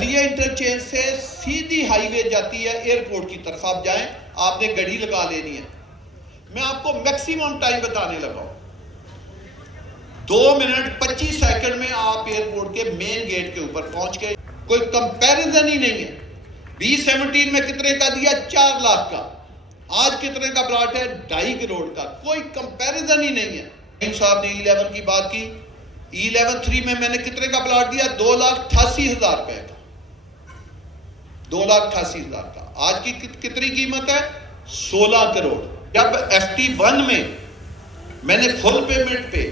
بلدیہ انٹرچینج سے سیدھی ہائی وے جاتی ہے ایئرپورٹ کی طرف. آپ جائیں, آپ نے گھڑی لگا لینی ہے. میں آپ کو میکسیمم ٹائم بتانے لگا ہوں, 2 منٹ 25 سیکنڈ میں آپ ایئرپورٹ کے مین گیٹ کے اوپر پہنچ گئے. کوئی کمپیریزن ہی نہیں ہے. B-17 میں کتنے کا دیا؟ 4 لاکھ کا. آج کتنے کا پلاٹ ہے؟ 2.5 کروڑ کا. کوئی کمپیریزن ہی نہیں ہے. صاحب نے E11 کی بات کی. E11-3 میں نے کتنے کا پلاٹ دیا؟ 2,88,000 روپے کا. 2,88,000 کا. آج کی کتنی قیمت ہے؟ 16 کروڑ. جب FT1 میں نے فل پیمنٹ پہ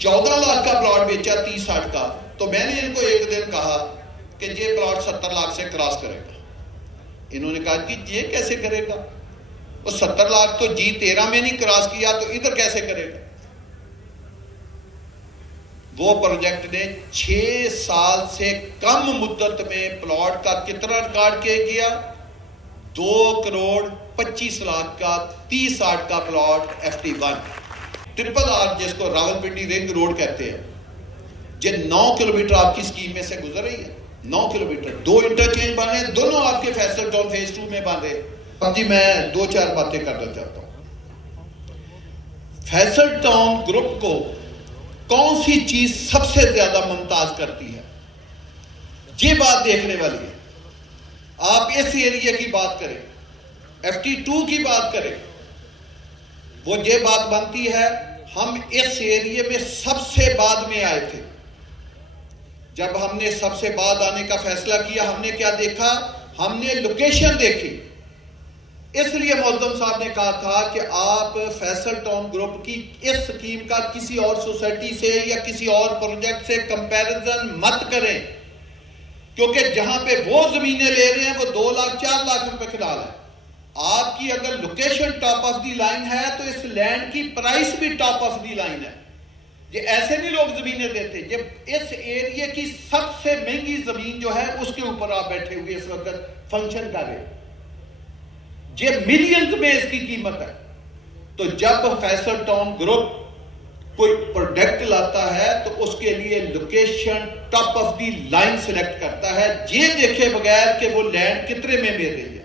14 لاکھ کا پلاٹ بیچا 30-60 کا, تو میں نے ان کو ایک دن کہا کہ یہ پلاٹ 70 لاکھ سے کراس کرے گا. انہوں نے کہا کہ یہ کیسے کرے گا؟ وہ 70 لاکھ تو G13 میں نہیں کراس کیا, تو ادھر کیسے کرے گا؟ وہ پروجیکٹ نے 6 سال سے کم مدت میں پلاٹ کا کتنا ریکارڈ کیا؟ 2 کروڑ 25 لاکھ کا 30-60 کا پلاٹ FT1. RRR جس کو راولپنڈی رنگ روڈ کہتے ہیں, یہ 9 کلومیٹر آپ کی سکیم میں سے گزر رہی ہے. 9 کلومیٹر, 2 انٹرچینج بن رہے ہیں, دونوں آپ کے فیصل ٹاؤن فیز 2 میں بن رہے ہیں. اب جی میں 2-4 باتیں کرنا چاہتا ہوں. فیصل ٹاؤن گروپ کو کون سی چیز سب سے زیادہ ممتاز کرتی ہے؟ یہ بات دیکھنے والی ہے. آپ اس ایریا کی بات کریں, FT2 کی بات کریں, وہ یہ بات بنتی ہے ہم اس ایریا میں سب سے بعد میں آئے تھے. جب ہم نے سب سے بعد آنے کا فیصلہ کیا, ہم نے کیا دیکھا؟ ہم نے لوکیشن دیکھی. اس لیے معظم صاحب نے کہا تھا کہ آپ فیصل ٹاؤن گروپ کی اس سکیم کا کسی اور سوسائٹی سے یا کسی اور پروجیکٹ سے کمپیریزن مت کریں, کیونکہ جہاں پہ وہ زمینیں لے رہے ہیں وہ 2 لاکھ 4 لاکھ روپے کنال ہے. آپ کی اگر location top of the line ہے تو اس لینڈ کی پرائس بھی ٹاپ آف دی لائن ہے. یہ ایسے نہیں لوگ زمینیں دیتے. جب اس ایریا کی سب سے مہنگی زمین جو ہے اس کے اوپر آپ بیٹھے ہوئے اس وقت فنکشن کر رہے, یہ ملینز میں اس کی قیمت ہے. تو جب فیصل ٹاؤن گروپ کوئی پروڈکٹ لاتا ہے تو اس کے لیے location top of the line select کرتا ہے, یہ دیکھے بغیر کہ وہ لینڈ کتنے میں مل رہی ہے.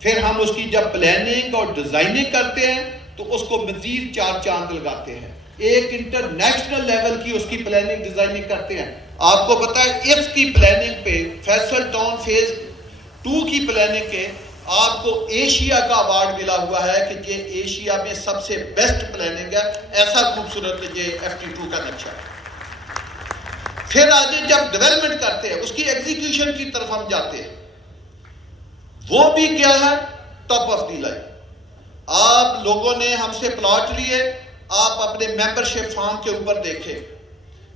پھر ہم اس کی جب پلاننگ اور ڈیزائننگ کرتے ہیں تو اس کو مزید 4 چاند لگاتے ہیں. ایک انٹرنیشنل لیول کی اس کی پلاننگ ڈیزائننگ کرتے ہیں. آپ کو پتا ہے اس کی پلاننگ پہ فیصل ٹاؤن فیز 2 کی پلاننگ کے آپ کو ایشیا کا ایوارڈ ملا ہوا ہے کہ یہ ایشیا میں سب سے بیسٹ پلاننگ ہے. ایسا خوبصورت یہ FT2 کا نقشہ ہے. پھر آگے جب ڈیولپمنٹ کرتے ہیں, اس کی ایگزیکیوشن کی طرف ہم جاتے ہیں, وہ بھی کیا ہے؟ Top of the line. آپ لوگوں نے ہم سے پلاٹ لیے, آپ اپنے ممبرشپ فارم کے اوپر دیکھیں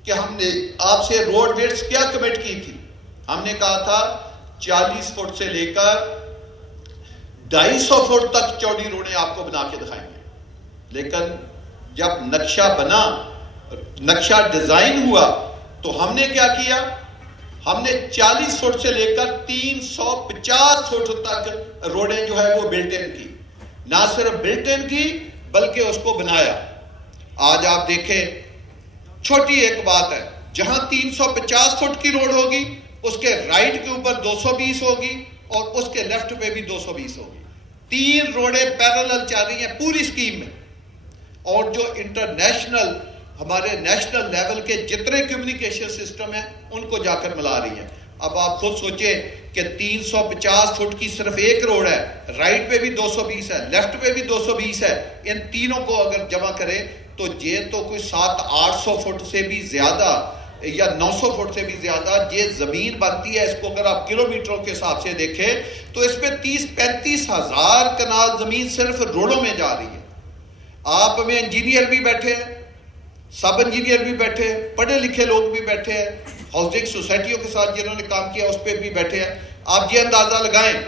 کہ ہم نے آپ سے روڈ ویڈز کیا کمٹ کی تھی. ہم نے کہا تھا 40 فٹ سے لے کر 250 فٹ تک چوڑی روڈیں آپ کو بنا کے دکھائیں گے. لیکن جب نقشہ بنا, نقشہ ڈیزائن ہوا, تو ہم نے کیا کیا؟ ہم نے 40 فٹ سے لے کر 350 فٹ تک روڈیں جو ہے وہ بلٹ ان کی. نہ صرف بلٹ ان کی بلکہ اس کو بنایا. آج آپ دیکھیں, چھوٹی ایک بات ہے, جہاں 350 فٹ کی روڈ ہوگی اس کے رائٹ کے اوپر 220 ہوگی اور اس کے لیفٹ پہ بھی 220 ہوگی. 3 روڈیں پیرالل چل رہی ہیں پوری سکیم میں. اور جو انٹرنیشنل ہمارے نیشنل لیول کے جتنے کمیونیکیشن سسٹم ہیں ان کو جا کر ملا رہی ہیں. اب آپ خود سوچیں کہ 350 فٹ کی صرف ایک روڈ ہے, رائٹ پہ بھی 220 ہے, لیفٹ پہ بھی 220 ہے. ان تینوں کو اگر جمع کریں تو یہ تو کوئی 700-800 فٹ سے بھی زیادہ یا 900 فٹ سے بھی زیادہ یہ زمین بنتی ہے. اس کو اگر آپ کلومیٹروں کے حساب سے دیکھیں تو اس پہ 30-35 ہزار کنال زمین صرف روڈوں میں جا رہی ہے. آپ میں انجینئر بھی بیٹھے ہیں, سب انجینئر بھی بیٹھے ہیں, پڑھے لکھے لوگ بھی بیٹھے ہیں, ہاؤسنگ سوسائٹیوں کے ساتھ جنہوں نے کام کیا اس پہ بھی بیٹھے ہیں. آپ یہ اندازہ لگائیں,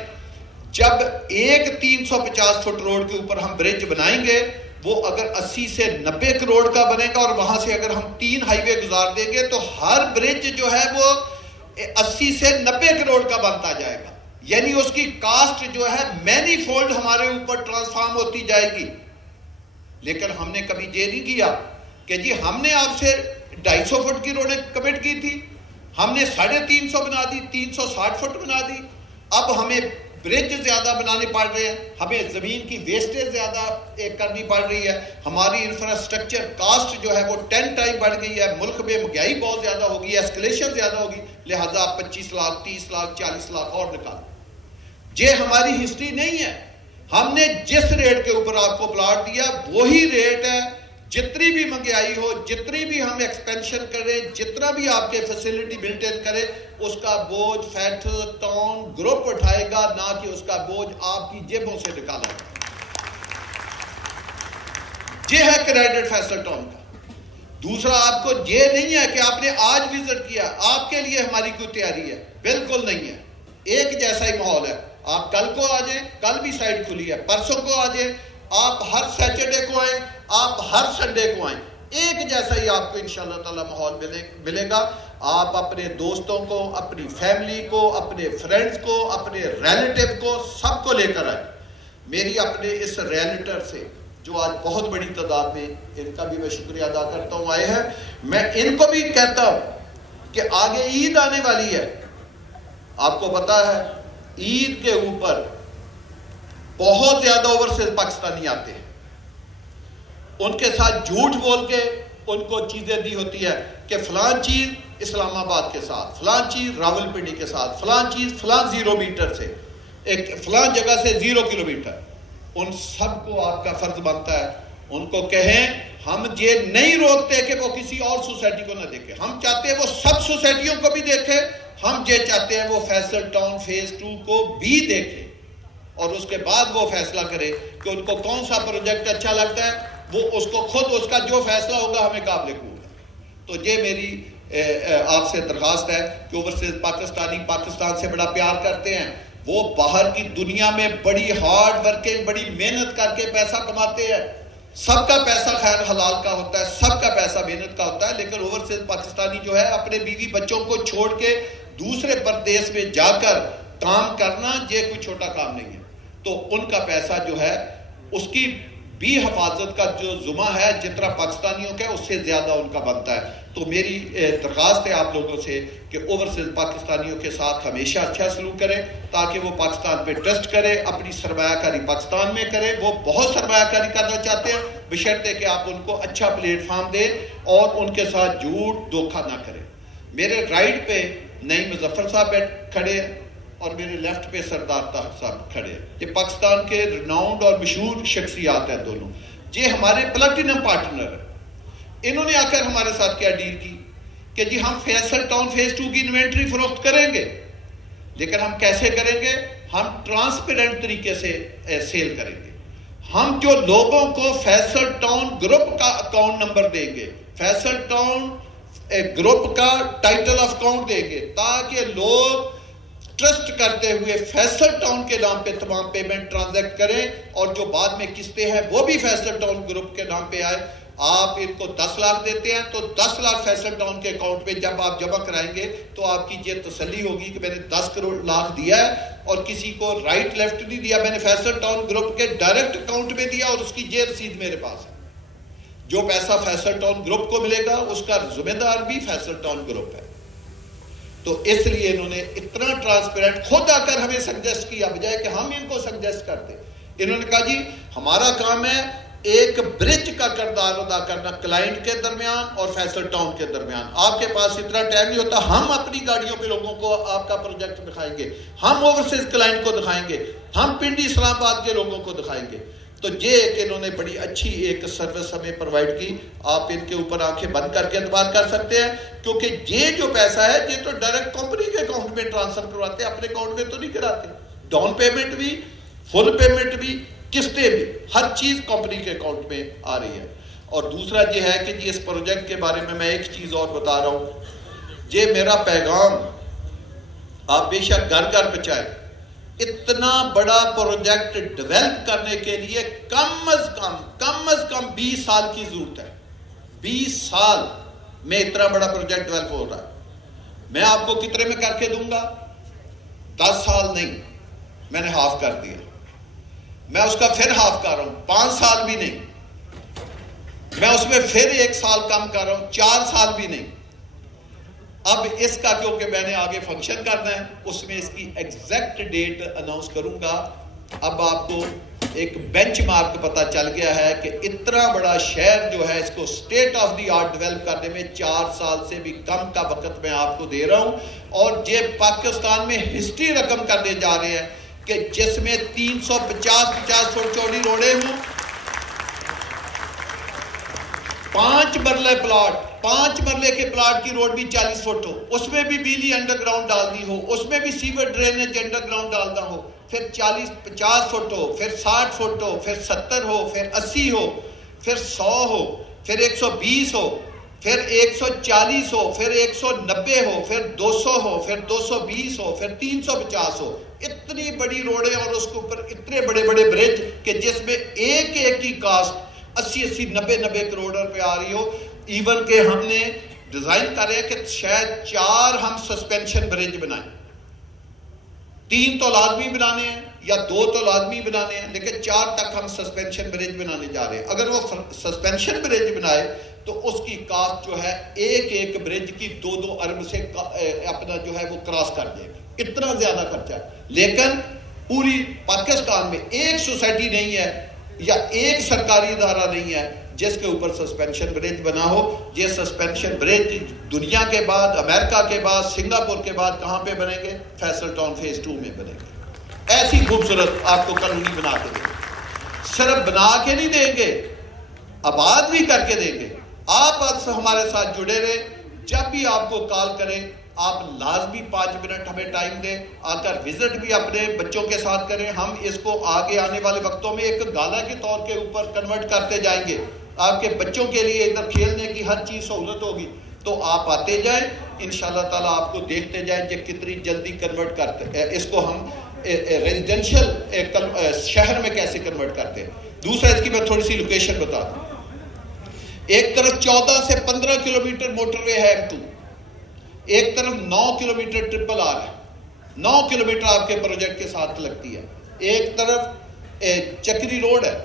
جب ایک 350 فٹ روڈ کے اوپر ہم برج بنائیں گے وہ اگر 80 سے 90 کروڑ کا بنے گا, اور وہاں سے اگر ہم 3 ہائی وے گزار دیں گے تو ہر برج جو ہے وہ 80 سے 90 کروڑ کا بنتا جائے گا. یعنی اس کی کاسٹ جو ہے مینی فولڈ ہمارے اوپر ٹرانسفارم ہوتی جائے گی. لیکن ہم نے کبھی یہ نہیں کیا کہ جی ہم نے آپ سے 250 فٹ کی روڈیں کمٹ کی تھی, ہم نے 350 بنا دی, 360 فٹ بنا دی. اب ہمیں برج زیادہ بنانے پڑ رہے ہیں, ہمیں زمین کی ویسٹیج زیادہ کرنی پڑ رہی ہے, ہماری انفراسٹرکچر کاسٹ جو ہے وہ 10 ٹائم بڑھ گئی ہے, ملک میں مہنگائی بہت زیادہ ہوگی, ایسکلیشن زیادہ ہوگی, لہٰذا 25 لاکھ 30 لاکھ 40 لاکھ اور نکالیں. یہ ہماری ہسٹری نہیں ہے. ہم نے جس ریٹ کے اوپر آپ کو پلاٹ دیا وہی ریٹ ہے. جتنی بھی مہنگائی ہو, جتنی بھی ہم ایکسپینشن کریں, جتنا بھی آپ کے فیسلٹی مینٹین کریں, اس کا بوجھ فیصل ٹاؤن گروپ اٹھائے گا, نہ کہ اس کا بوجھ آپ کی جیبوں سے نکالا گا. یہ ہے کریڈٹ فیصل ٹاؤن کا. دوسرا, آپ کو یہ نہیں ہے کہ آپ نے آج وزٹ کیا, آپ کے لیے ہماری کوئی تیاری ہے, بالکل نہیں ہے. ایک جیسا ہی ماحول ہے. آپ کل کو آ جائیں, کل بھی سائٹ کھلی ہے, پرسوں کو آ جائیں, آپ ہر سیٹرڈے کو آئیں, آپ ہر سنڈے کو آئیں, ایک جیسا ہی آپ کو انشاءاللہ تعالی ماحول ملے گا. آپ اپنے دوستوں کو, اپنی فیملی کو, اپنے فرینڈز کو, اپنے ریلیٹیو کو, سب کو لے کر آئیں. میری اپنے اس ریلیٹر سے جو آج بہت بڑی تعداد میں, ان کا بھی میں شکریہ ادا کرتا ہوں, آئے ہیں. میں ان کو بھی کہتا ہوں کہ آگے عید آنے والی ہے. آپ کو پتا ہے عید کے اوپر بہت زیادہ اوورسیز پاکستانی آتے ہیں. ان کے ساتھ جھوٹ بول کے ان کو چیزیں دی ہوتی ہے کہ فلاں چیز اسلام آباد کے ساتھ, فلاں چیز راول پنڈی کے ساتھ, فلاں چیز فلاں 0 میٹر سے, ایک فلاں جگہ سے 0 کلومیٹر. ان سب کو آپ کا فرض بنتا ہے ان کو کہیں ہم یہ نہیں روکتے کہ وہ کسی اور سوسائٹی کو نہ دیکھیں, ہم چاہتے ہیں وہ سب سوسائٹیوں کو بھی دیکھیں. ہم یہ چاہتے ہیں وہ فیصل ٹاؤن فیز 2 کو بھی دیکھیں اور اس کے بعد وہ فیصلہ کرے کہ ان کو کون سا پروجیکٹ اچھا لگتا ہے. وہ اس کو خود اس کا جو فیصلہ ہوگا ہمیں قابل قبول ہے. تو یہ میری آپ سے درخواست ہے کہ اوورسیز پاکستانی پاکستان سے بڑا پیار کرتے ہیں. وہ باہر کی دنیا میں بڑی ہارڈ ورکنگ, بڑی محنت کر کے پیسہ کماتے ہیں. سب کا پیسہ خیر حلال کا ہوتا ہے, سب کا پیسہ محنت کا ہوتا ہے, لیکن اوورسیز پاکستانی جو ہے اپنے بیوی بچوں کو چھوڑ کے دوسرے پردیس میں جا کر کام کرنا یہ کوئی چھوٹا کام نہیں ہے. تو ان کا پیسہ جو ہے اس کی بھی حفاظت کا جو ذمہ ہے جتنا پاکستانیوں کا ہے اس سے زیادہ ان کا بنتا ہے. تو میری درخواست ہے آپ لوگوں سے کہ اوورسیز پاکستانیوں کے ساتھ ہمیشہ اچھا سلوک کریں تاکہ وہ پاکستان پہ ٹرسٹ کریں, اپنی سرمایہ کاری پاکستان میں کریں. وہ بہت سرمایہ کاری کرنا چاہتے ہیں بشرطے کہ آپ ان کو اچھا پلیٹ فارم دیں اور ان کے ساتھ جھوٹ دھوکہ نہ کریں. میرے رائٹ پہ نعیم مظفر صاحب کھڑے ہیں اور میرے لیفٹ پہ سردار طاہر صاحب کھڑے ہیں. یہ پاکستان کے ریناؤنڈ اور مشہور شخصیات ہیں دونوں. یہ ہمارے پلیٹینم پارٹنر ہیں. انہوں نے آ کر ہمارے ساتھ کیا ڈیل کی کہ جی ہم فیصل ٹاؤن فیز 2 کی انوینٹری فروخت کریں گے, لیکن ہم کیسے کریں گے؟ ہم ٹرانسپیرنٹ طریقے سے سیل کریں گے. ہم جو لوگوں کو فیصل ٹاؤن گروپ کا اکاؤنٹ نمبر دیں گے, فیصل ٹاؤن گروپ کا ٹائٹل آف اکاؤنٹ دیں گے تاکہ لوگ ٹرسٹ کرتے ہوئے فیصل ٹاؤن کے نام پہ تمام پیمنٹ ٹرانزیکٹ کریں, اور جو بعد میں قسطیں ہیں وہ بھی فیصل ٹاؤن گروپ کے نام پہ آئے. آپ ان کو 10 لاکھ دیتے ہیں تو 10 لاکھ فیصل ٹاؤن کے اکاؤنٹ پہ جب آپ جمع کرائیں گے تو آپ کی یہ تسلی ہوگی کہ میں نے 10 کروڑ لاکھ دیا ہے اور کسی کو رائٹ لیفٹ نہیں دیا, میں نے فیصل ٹاؤن گروپ کے ڈائریکٹ اکاؤنٹ میں دیا اور اس کی یہ رسید میرے پاس ہے. جو پیسہ فیصل ٹاؤن گروپ کو ملے گا اس کا ذمہ دار بھی فیصل ٹاؤن گروپ ہے. تو اس لیے انہوں نے اتنا ٹرانسپیرنٹ خود آ کر ہمیں سجیسٹ کیا بجائے کہ ہم ان کو سجیسٹ کرتے. انہوں نے کہا جی ہمارا کام ہے ایک برج کا کردار ادا کرنا کلائنٹ کے درمیان اور فیصل ٹاؤن کے درمیان. آپ کے پاس اتنا ٹائم نہیں ہوتا, ہم اپنی گاڑیوں پہ لوگوں کو آپ کا پروجیکٹ دکھائیں گے, ہم اوورسیز کلائنٹ کو دکھائیں گے, ہم پنڈی اسلام آباد کے لوگوں کو دکھائیں گے. تو یہ ایک انہوں نے بڑی اچھی ایک سروس ہمیں پرووائڈ کی. آپ ان کے اوپر آنکھیں بند کر کے اعتبار کر سکتے ہیں کیونکہ یہ جو پیسہ ہے یہ تو ڈائریکٹ کمپنی کے اکاؤنٹ میں ٹرانسفر کرواتے ہیں, اپنے اکاؤنٹ میں تو نہیں کراتے. ڈاؤن پیمنٹ بھی, فل پیمنٹ بھی, قسطیں بھی, ہر چیز کمپنی کے اکاؤنٹ میں آ رہی ہے. اور دوسرا یہ ہے کہ اس پروجیکٹ کے بارے میں ایک چیز اور بتا رہا ہوں. یہ میرا پیغام آپ بے شک گھر گھر پہنچائیں. اتنا بڑا پروجیکٹ ڈیولپ کرنے کے لیے کم از کم 20 سال کی ضرورت ہے. 20 سال میں اتنا بڑا پروجیکٹ ڈیولپ ہو رہا ہے. میں آپ کو کتنے میں کر کے دوں گا؟ 10 سال نہیں, میں نے ہاف کر دیا. میں اس کا پھر ہاف کر رہا ہوں, 5 سال بھی نہیں. میں اس میں پھر 1 سال کم کر رہا ہوں, 4 سال بھی نہیں. اب اس کا کیونکہ میں نے آگے فنکشن کرنا ہے، اس میں اس کی ایگزیکٹ ڈیٹ اناؤنس کروں گا۔ اب آپ کو ایک بینچ مارک پتا چل گیا ہے کہ اتنا بڑا شہر جو ہے اس کو state of the art develop کرنے میں 4 سال سے بھی کم کا وقت میں آپ کو دے رہا ہوں، اور یہ پاکستان میں ہسٹری رقم کرنے جا رہے ہیں کہ جس میں 350 فٹ چوڑی روڈیں ہوں، 5 مرلے پلاٹ، 5 مرلے کے پلاٹ کی روڈ بھی 40 فٹ ہو، اس میں بھی بجلی انڈر گراؤنڈ ڈالنی ہو، اس میں بھی سیور ڈرینیج انڈر گراؤنڈ ڈالنا ہو، پھر 50 فٹ ہو، پھر 60 فٹ ہو، پھر 70 ہو، پھر 80 ہو، پھر 100 ہو، پھر 120 ہو، پھر 140 ہو، پھر 190 ہو، پھر 200 ہو، پھر 220 ہو، پھر 350 ہو۔ اتنی بڑی روڈیں اور اس کے اوپر اتنے بڑے بڑے برج کہ جس میں ایک ایک کی کاسٹ 80 90 کروڑ روپے آ رہی ہو۔ ایون کہ ہم نے ڈیزائن کر رہے ہیں کہ شاید 4 ہم سسپینشن برج بنائیں، 3 تو لازمی بنانے ہیں یا 2 تو لازمی بنانے ہیں، لیکن 4 تک ہم سسپینشن برج بنانے جا رہے ہیں۔ اگر وہ سسپینشن برج بنائے تو اس کی کاسٹ جو ہے ایک ایک برج کی 2 ارب سے اپنا جو ہے وہ کراس کر دے گی، اتنا زیادہ خرچہ ہے۔ لیکن پوری پاکستان میں ایک سوسائٹی نہیں ہے یا ایک سرکاری ادارہ نہیں ہے جس کے اوپر سسپینشن برج بنا ہو۔ یہ سسپینشن برج دنیا کے بعد، امریکہ کے بعد، سنگاپور کے بعد کہاں پہ بنیں گے؟ فیصل ٹاؤن فیز 2 میں بنیں گے۔ ایسی خوبصورت آپ کو کالونی بنا کے دیں گے، صرف بنا کے نہیں دیں گے، آباد بھی کر کے دیں گے۔ آپ ہمارے ساتھ جڑے رہے، جب بھی آپ کو کال کریں آپ لازمی 5 منٹ ہمیں ٹائم دیں، آ کر وزٹ بھی اپنے بچوں کے ساتھ کریں۔ ہم اس کو آگے آنے والے وقتوں میں ایک گالا کے طور کے اوپر کنورٹ کرتے جائیں گے۔ آپ کے بچوں کے لیے ادھر کھیلنے کی ہر چیز سہولت ہوگی، تو آپ آتے جائیں، انشاءاللہ تعالیٰ آپ کو دیکھتے جائیں کہ کتنی جلدی کنورٹ کرتے اس کو ہم ریزیڈنشل شہر میں کیسے کنورٹ کرتے ہیں۔ دوسرا اس کی میں تھوڑی سی لوکیشن بتا دوں۔ ایک طرف 14 سے 15 کلومیٹر موٹر وے ہے M2، ایک طرف 9 کلومیٹر ٹرپل آر ہے، 9 کلومیٹر آپ کے پروجیکٹ کے ساتھ لگتی ہے، ایک طرف چکری روڈ ہے۔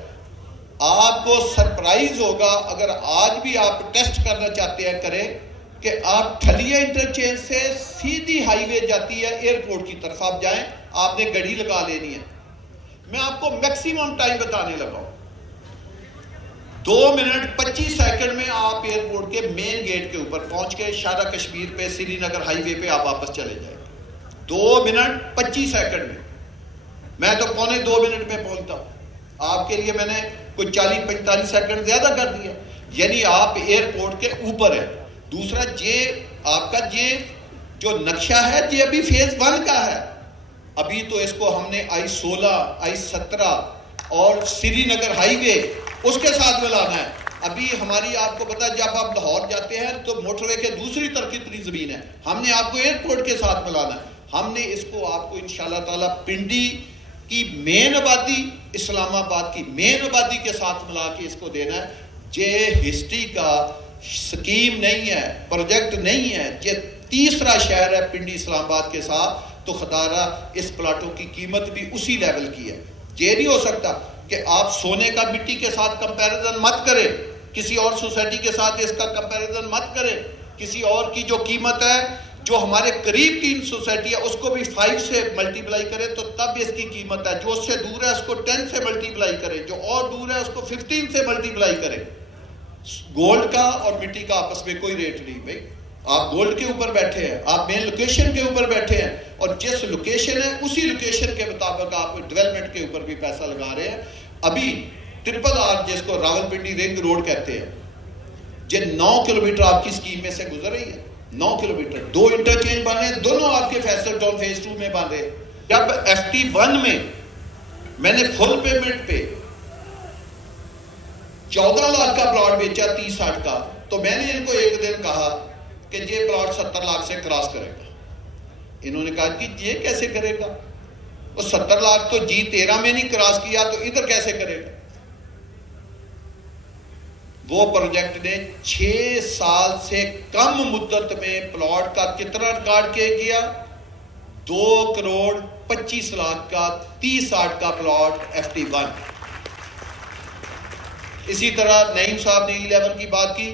آپ کو سرپرائز ہوگا اگر آج بھی آپ ٹیسٹ کرنا چاہتے ہیں کریں کہ آپ ٹھلیہ انٹرچینج سے سیدھی ہائی وے جاتی ہے ایئرپورٹ کی طرف، آپ جائیں، آپ نے گھڑی لگا لینی ہے۔ میں آپ کو میکسیمم ٹائم بتانے لگا ہوں، 2 منٹ 25 سیکنڈ میں آپ ایئرپورٹ کے مین گیٹ کے اوپر پہنچ کے شارجہ کشمیر پہ سری نگر ہائی وے پہ آپ واپس چلے جائیں گے، 2 منٹ 25 سیکنڈ میں تو 2.25 منٹ میں پہنچتا ہوں۔ آپ کے لیے میں نے کوئی 40-45 سیکنڈ زیادہ کر دیا، یعنی آپ ایئرپورٹ کے اوپر ہیں۔ دوسرا آپ کا جو نقشہ ہے یہ ابھی فیز 1 کا ہے، ابھی تو اس کو ہم نے I-16 I-17 اور سری نگر ہائی وے اس کے ساتھ ملانا ہے۔ ابھی ہماری آپ کو پتا جب آپ لاہور جاتے ہیں تو موٹر وے کے دوسری طرف کتنی زمین ہے، ہم نے آپ کو ایئرپورٹ کے ساتھ ملانا ہے۔ ہم نے اس کو آپ کو انشاءاللہ تعالیٰ پنڈی کی مین آبادی، اسلام آباد کی مین آبادی کے ساتھ ملا کے اس کو دینا ہے۔ یہ ہسٹری کا سکیم نہیں ہے، پروجیکٹ نہیں ہے، یہ تیسرا شہر ہے پنڈی اسلام آباد کے ساتھ، تو خطارہ اس پلاٹوں کی قیمت بھی اسی لیول کی ہے۔ یہ نہیں ہو سکتا کہ آپ سونے کا مٹی کے ساتھ کمپیریزن مت کریں، کسی اور سوسائٹی کے ساتھ اس کا کمپیریزن مت کریں، کسی اور کی جو قیمت ہے جو ہمارے قریب کی سوسائٹی ہے اس کو بھی 5 سے ملٹیپلائی کریں تو تب اس کی قیمت ہے، جو اس سے دور ہے اس کو 10 سے ملٹیپلائی کریں، جو اور دور ہے اس کو 15 سے ملٹیپلائی کریں۔ گولڈ کا اور مٹی کا آپس میں کوئی ریٹ نہیں بھائی، آپ گولڈ کے اوپر بیٹھے ہیں، آپ مین لوکیشن کے اوپر بیٹھے ہیں، اور جس لوکیشن ہے اسی لوکیشن کے مطابق آپ ڈیولپمنٹ کے اوپر بھی پیسہ لگا رہے ہیں۔ ابھی ٹرپل آر جس کو راولپنڈی رنگ روڈ کہتے ہیں، یہ 9 کلومیٹر آپ کی سکیم میں سے گزر رہی ہے، 9 کلومیٹر، 2 انٹرچینج باندھے، دونوں آپ کے فیصل ٹاؤن فیز 2 میں باندھے۔ جب FT1 میں نے فل پیمنٹ پہ 14 لاکھ کا پلاٹ بیچا 30-60 کا، تو میں نے ان کو ایک دن کہا کہ یہ پلاٹ 70 لاکھ سے کراس کرے گا۔ انہوں نے کہا کہ یہ کیسے کرے گا، وہ 70 لاکھ تو G13 میں نہیں کراس کیا تو ادھر کیسے کرے گا۔ وہ پروجیکٹ نے 6 سال سے کم مدت میں پلاٹ کا کتنا ریکارڈ کیا، 2 کروڑ 25 لاکھ کا 30-60 کا پلاٹ FT1۔ اسی طرح نعیم صاحب نے 11 کی بات کی،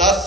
10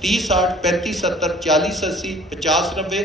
30-60, 35-70, 40-80, 50-90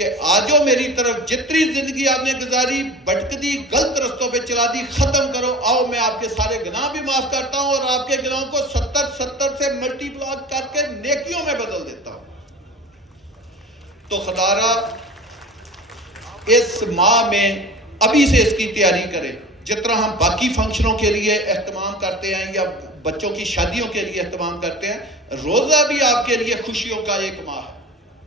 کہ آجو میری طرف جتنی زندگی آپ نے گزاری بھٹکتی غلط رستوں پہ چلا دی ختم کرو, آؤ میں آپ کے سارے گناہ بھی معاف کرتا ہوں اور آپ کے گناہوں کو 70 سے ملٹی پلائی کر کے نیکیوں میں بدل دیتا ہوں. تو خدا را اس ماہ میں ابھی سے اس کی تیاری کریں. جس طرح ہم باقی فنکشنوں کے لیے اہتمام کرتے ہیں یا بچوں کی شادیوں کے لیے اہتمام کرتے ہیں, روزہ بھی آپ کے لیے خوشیوں کا ایک ماہ ہے.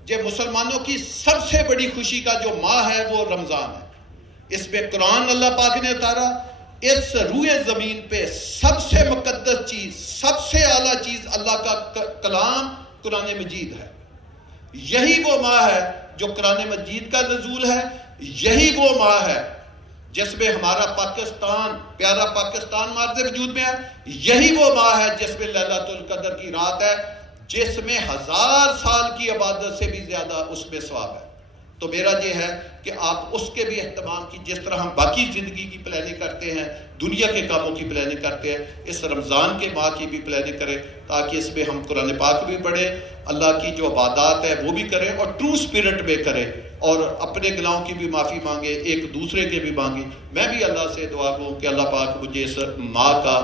یہ مسلمانوں کی سب سے بڑی خوشی کا جو ماہ ہے وہ رمضان ہے. اس میں قرآن اللہ پاک نے اتارا. اس روئے زمین پہ سب سے مقدس چیز, سب سے اعلیٰ چیز اللہ کا کلام قرآن مجید ہے. یہی وہ ماہ ہے جو قرآن مجید کا نزول ہے. یہی وہ ماہ ہے جس میں ہمارا پاکستان, پیارا پاکستان مارز وجود میں ہے. یہی وہ ماہ ہے جس میں لیلۃ القدر کی رات ہے, جس میں 1000 سال کی عبادت سے بھی زیادہ اس میں ثواب ہے. تو میرا یہ ہے کہ آپ اس کے بھی اہتمام کی, جس طرح ہم باقی زندگی کی پلاننگ کرتے ہیں, دنیا کے کاموں کی پلاننگ کرتے ہیں, اس رمضان کے ماہ کی بھی پلاننگ کریں تاکہ اس میں ہم قرآن پاک بھی پڑھیں, اللہ کی جو عبادات ہے وہ بھی کریں اور ٹرو سپیرٹ میں کریں, اور اپنے گناہوں کی بھی معافی مانگیں, ایک دوسرے کے بھی مانگیں. میں بھی اللہ سے دعا کروں کہ اللہ پاک مجھے اس ماہ کا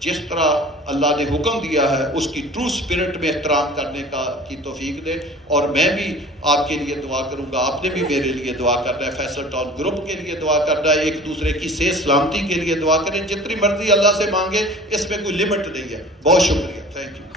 جس طرح اللہ نے حکم دیا ہے اس کی ٹرو سپیرٹ میں احترام کرنے کی توفیق دے. اور میں بھی آپ کے لیے دعا کروں گا, آپ نے بھی میرے لیے دعا کرنا ہے, فیصل ٹاؤن گروپ کے لیے دعا کرنا ہے, ایک دوسرے کی صحت سلامتی کے لیے دعا کریں. جتنی مرضی اللہ سے مانگے, اس میں کوئی لمٹ نہیں ہے. بہت شکریہ, تھینک یو.